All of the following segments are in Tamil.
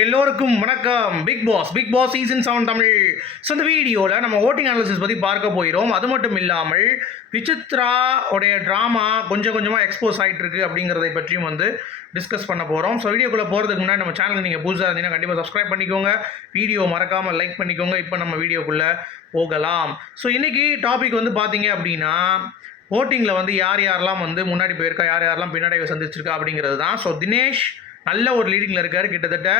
எல்லோருக்கும் வணக்கம். Bigg Boss Bigg Boss season seven Tamil. So இந்த வீடியோவில் நம்ம ஓட்டிங் அனாலிசிஸ் பற்றி பார்க்க போயிடும் அது மட்டும் இல்லாமல் விசித்ரா உடைய ட்ராமா கொஞ்சம் கொஞ்சமாக எக்ஸ்போஸ் ஆகிட்டு இருக்கு அப்படிங்கிறதை பற்றியும் வந்து டிஸ்கஸ் பண்ண போகிறோம் ஸோ வீடியோக்குள்ளே போகிறதுக்கு முன்னாடி நம்ம சேனலுக்கு நீங்கள் புதுசாக இருந்தீங்கன்னா கண்டிப்பாக சப்ஸ்கிரைப் பண்ணிக்கோங்க. வீடியோ மறக்காமல் லைக் பண்ணிக்கோங்க. இப்போ நம்ம வீடியோக்குள்ளே போகலாம். ஸோ இன்றைக்கி டாபிக் வந்து பார்த்தீங்க அப்படின்னா ஓட்டிங்கில் வந்து யார் யாரெல்லாம் வந்து முன்னாடி போயிருக்கா யார் யாரெல்லாம் பின்னாடி சந்திச்சிருக்கா அப்படிங்கிறது தான். ஸோ தினேஷ் நல்ல ஒரு லீடிங்கில் இருக்கார். கிட்டத்தட்ட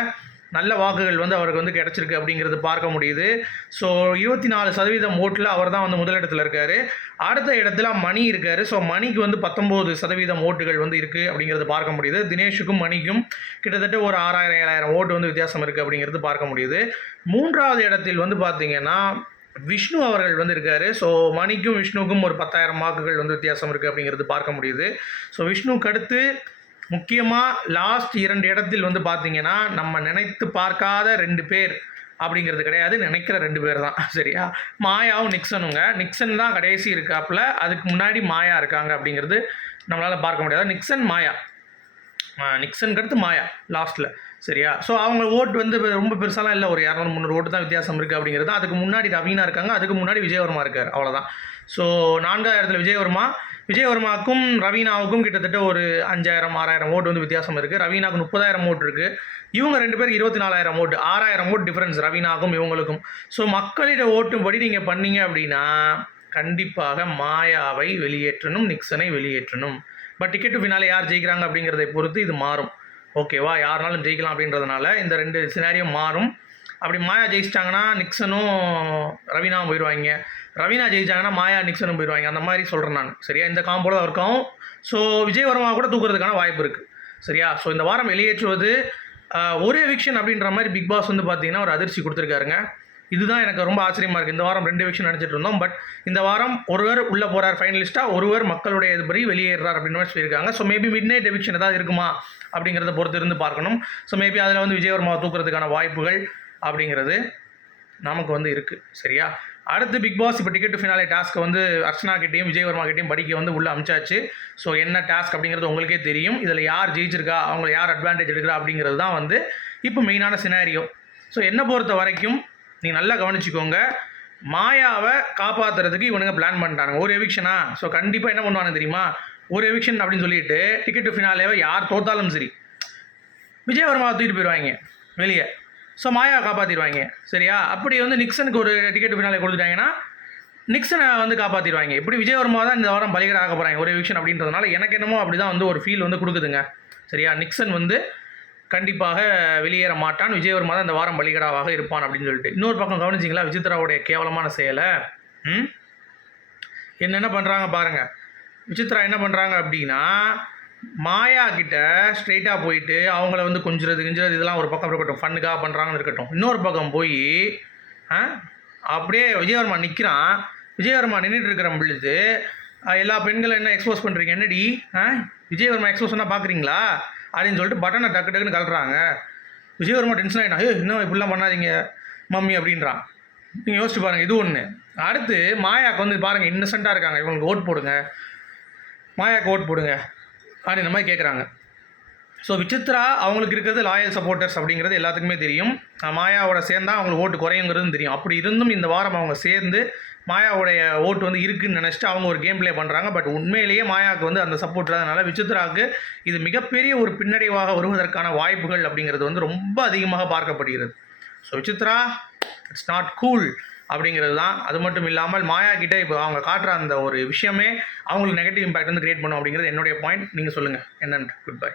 நல்ல வாக்குகள் வந்து அவருக்கு வந்து கிடச்சிருக்கு அப்படிங்கிறது பார்க்க முடியுது. ஸோ இருபத்தி நாலு சதவீதம் ஓட்டில் அவர் தான் வந்து முதலிடத்தில் இருக்கார். அடுத்த இடத்துல மணி இருக்கார். ஸோ மணிக்கு வந்து பத்தொம்போது சதவீதம் ஓட்டுகள் வந்து இருக்குது அப்படிங்கிறது பார்க்க முடியுது. தினேஷுக்கும் மணிக்கும் கிட்டத்தட்ட ஒரு ஆறாயிரம் ஏழாயிரம் ஓட்டு வந்து வித்தியாசம் இருக்குது அப்படிங்கிறது பார்க்க முடியுது. மூன்றாவது இடத்தில் வந்து பார்த்திங்கன்னா விஷ்ணு அவர்கள் வந்து இருக்காரு. ஸோ மணிக்கும் விஷ்ணுவுக்கும் ஒரு பத்தாயிரம் வாக்குகள் வந்து வித்தியாசம் இருக்குது அப்படிங்கிறது பார்க்க முடியுது. ஸோ விஷ்ணுவுக்கு அடுத்து முக்கியமாக லாஸ்ட் இரண்டு இடத்தில் வந்து பார்த்தீங்கன்னா நம்ம நினைத்து பார்க்காத ரெண்டு பேர் அப்படிங்கிறது கிடையாது. நினைக்கிற ரெண்டு பேர் தான். சரியா? மாயாவும் நிக்சனுங்க. நிக்சன் தான் கடைசி இருக்காப்புல. அதுக்கு முன்னாடி மாயா இருக்காங்க அப்படிங்கிறது நம்மளால் பார்க்க முடியாது. நிக்சன் மாயா. நிக்சனுக்கு அடுத்து மாயா லாஸ்ட்டில் சரியா? ஸோ அவங்க ஓட்டு வந்து ரொம்ப பெருசாலாம் இல்லை. ஒரு இரநூறு முந்நூறு ஓட்டு தான் வித்தியாசம் இருக்குது அப்படிங்கிறது. தான் அதுக்கு முன்னாடி ரவீனா இருக்காங்க. அதுக்கு முன்னாடி விஜயவர்மா இருக்கார். அவ்வளோதான் ஸோ நான்காவது இடத்துல விஜயவர்மா. விஜயவர்மாவுக்கும் ரவீனாவுக்கும் கிட்டத்தட்ட ஒரு அஞ்சாயிரம் ஆறாயிரம் ஓட்டு வந்து வித்தியாசம் இருக்குது ரவீனாவுக்கு முப்பதாயிரம் ஓட்டு இருக்குது இவங்க ரெண்டு பேருக்கு இருபத்தி நாலாயிரம் ஓட்டு. ஆறாயிரம் ஓட்டு டிஃப்ரென்ஸ் ரவீனாவுக்கும் இவங்களுக்கும். ஸோ மக்களிட ஓட்டும்படி நீங்கள் பண்ணீங்க அப்படின்னா கண்டிப்பாக மாயாவை வெளியேற்றணும் நிக்சனை வெளியேற்றணும். பட் டிக்கெட்டு பின்னால் யார் ஜெயிக்கிறாங்க அப்படிங்கிறதை பொறுத்து இது மாறும். ஓகேவா? யாருனாலும் ஜெயிக்கலாம் அப்படின்றதுனால இந்த ரெண்டு சினாரியும் மாறும். அப்படி மாயா ஜெயிச்சிட்டாங்கன்னா நிக்சனும் ரவீனாவும் போயிடுவாங்க ரவீனா ஜெயிச்சாங்கன்னா மாயா நிக்சனும் போயிடுவாங்க அந்த மாதிரி சொல்கிறேன் நான். சரியா? இந்த காம்போல தான் இருக்கும் ஸோ விஜயவர்மா கூட தூக்குறதுக்கான வாய்ப்பு இருக்குது சரியா? ஸோ இந்த வாரம் வெளியேற்றுவது ஒரே ஒரு எவிக்ஷன் அப்படின்ற மாதிரி பிக் பாஸ் வந்து பார்த்தீங்கன்னா ஒரு அதிர்ச்சி கொடுத்துருக்காருங்க. இதுதான் எனக்கு ரொம்ப ஆச்சரியமாக இருக்குது இந்த வாரம் ரெண்டு விஷயம் நினச்சிட்டு இருந்தோம். பட் இந்த வாரம் ஒருவர் உள்ளே போகிறார் ஃபைனலிஸ்ட்டாக ஒருவர் மக்களுடைய இதுபடி வெளியேறார் அப்படின்னு மாதிரி சொல்லியிருக்காங்க. So maybe midnight eviction ஏதாவது இருக்குமா அப்படிங்கிறத பொறுத்து இருந்து பார்க்கணும். ஸோ மேபி அதில் வந்து விஜயவர்மா தூக்குறதுக்கான வாய்ப்புகள் அப்படிங்கிறது நமக்கு வந்து இருக்குது சரியா? அடுத்து பிக் பாஸ் இப்போ டிக்கெட் ஃபினாலே டாஸ்க் வந்து அர்ச்சனா கிட்டேயும் விஜயவர்மா கிட்டேயும் படிக்க வந்து உள்ளே அமிச்சாச்சு. ஸோ என்ன டாஸ்க் அப்படிங்கிறது உங்களுக்கே தெரியும். இதில் யார் ஜெயிச்சிருக்கா அவங்க யார் அட்வான்டேஜ் எடுக்கிறா அப்படிங்கிறது தான் வந்து இப்போ மெயினான சினாரியோ ஸோ என்னை பொறுத்த வரைக்கும் நீங்கள் நல்லா கவனிச்சுக்கோங்க. மாயாவை காப்பாற்றுறதுக்கு இவனுங்க பிளான் பண்ணிட்டாங்க ஒரு எவிக்ஷனா ஸோ கண்டிப்பாக என்ன பண்ணுவானுங்க தெரியுமா? ஒரு எவிக்ஷன் அப்படின்னு சொல்லிட்டு டிக்கெட் ஃபினாலேவை யார் தோத்தாலும் சரி விஜயவர்மாவை தூக்கிட்டு போயிடுவாங்க வெளியே. ஸோ மாயாவை காப்பாற்றிடுவாங்க சரியா? அப்படி வந்து நிக்சனுக்கு ஒரு டிக்கெட் ஃபினாலே கொடுத்துட்டாங்கன்னா நிக்சனை வந்து காப்பாற்றிடுவாங்க இப்படி விஜயவர்மா தான் இந்த வாரம் பலிகட ஆக போகிறாங்க ஒரு விஷயம் அப்படின்றதுனால எனக்கு என்னமோ அப்படி தான் வந்து ஒரு ஃபீல் வந்து கொடுக்குதுங்க. சரியா? நிக்சன் வந்து கண்டிப்பாக வெளியேற மாட்டான். விஜயவர்மா தான் இந்த வாரம் பலிகடாவாக இருப்பான் அப்படின்னு சொல்லிட்டு. இன்னொரு பக்கம் கவனிச்சிங்களா? விசித்ராவுடைய கேவலமான செயலை. ம்? என்னென்ன பண்ணுறாங்க பாருங்கள் விசித்ரா என்ன பண்ணுறாங்க அப்படின்னா மாயா கிட்ட ஸ்ட்ரெயிட்டாக போயிட்டு அவங்கள வந்து கொஞ்சிறது கிஞ்சுறது இதெல்லாம் ஒரு பக்கம் இருக்கட்டும். ஃபண்ணுக்காக பண்ணுறாங்கன்னு இருக்கட்டும். இன்னொரு பக்கம் போய் ஆ? அப்படியே விஜயவர்மா நிற்கிறான் விஜயவர்மா நின்றுட்டு இருக்கிற பொழுது எல்லா பெண்களும் என்ன எக்ஸ்போஸ் பண்ணுறீங்க என்னடி? ஆ? விஜயவர்மா எக்ஸ்போஸ் பண்ணால் பார்க்குறீங்களா அப்படின்னு சொல்லிட்டு பட்டனை டக்கு டக்குன்னு கழட்டுறாங்க. விஜயவர்மா டென்ஷன் ஆகிட்டா ஐயோ இன்னும் இப்படிலாம் பண்ணாதீங்க மம்மி அப்படின்றான். நீங்கள் யோசிச்சு பாருங்கள் இது ஒன்று அடுத்து மாயாவுக்கு வந்து பாருங்கள் இன்னசென்ட்டாக இருக்காங்க. இவங்களுக்கு ஓட் போடுங்க. மாயாக்கு ஓட் போடுங்க அப்படின்ற மாதிரி கேட்குறாங்க ஸோ விசித்ரா அவங்களுக்கு இருக்கிறது லாயல் சப்போர்ட்டர்ஸ் அப்படிங்கிறது எல்லாத்துக்குமே தெரியும். மாயாவோட சேர்ந்தால் அவங்களுக்கு ஓட்டு குறையுங்கிறதும் தெரியும். அப்படி இருந்தும் இந்த வாரம் அவங்க சேர்ந்து மாயாவுடைய ஓட்டு வந்து இருக்குன்னு நினச்சிட்டு அவங்க ஒரு கேம் ப்ளே பண்ணுறாங்க பட் உண்மையிலேயே மாயாவுக்கு வந்து அந்த சப்போர்ட் இல்லாதனால விசித்ராவுக்கு இது மிகப்பெரிய ஒரு பின்னடைவாக வருவதற்கான வாய்ப்புகள் அப்படிங்கிறது வந்து ரொம்ப அதிகமாக பார்க்கப்படுகிறது. So Vichitra it's not cool அப்படிங்கிறது தான். அது மட்டும் இல்லாமல் மாயா கிட்டே இப்போ அவங்க காட்டுற அந்த ஒரு விஷயமே அவங்களுக்கு நெகட்டிவ் இம்பாக்ட் வந்து கிரியேட் பண்ணும் அப்படிங்கிறது என்னுடைய பாயிண்ட் நீங்கள் சொல்லுங்கள் என்னன்னு? Good bye